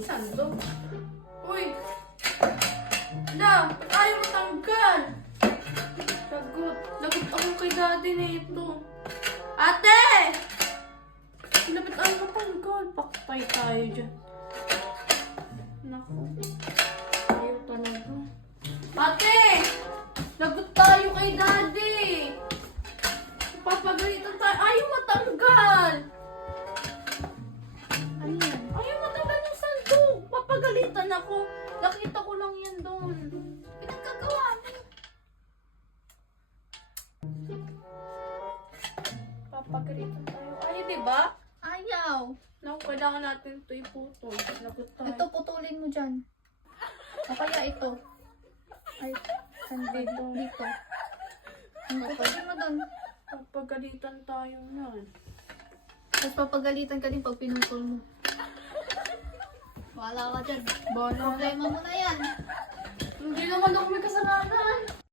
May sandok. Uy! La! Ayaw matanggal! Lagot. Lagot ako kay daddy na ito. Ate! Lapit ayaw matanggal. Pakpay tayo dyan. Naku. Ayaw talaga. Ate! Lagot tayo kay daddy! Papagalitan tayo. Ayaw matanggal! Papagalitan ako. Nakita ko lang yan doon. Pinagkagawa mo. Papagalitan tayo. Ayaw, di ba? Ayaw. Naku, kailangan natin ito iputol. Lagot tayo. Ito, putulin mo dyan. O kaya ito. Ay, saan dito? Dito. Ang Putulin mo doon. Papagalitan tayo yan. Tapos papagalitan ka din pag pinutol mo. Wala ka dyan. Bala. Problema mo na yan. Hindi naman ako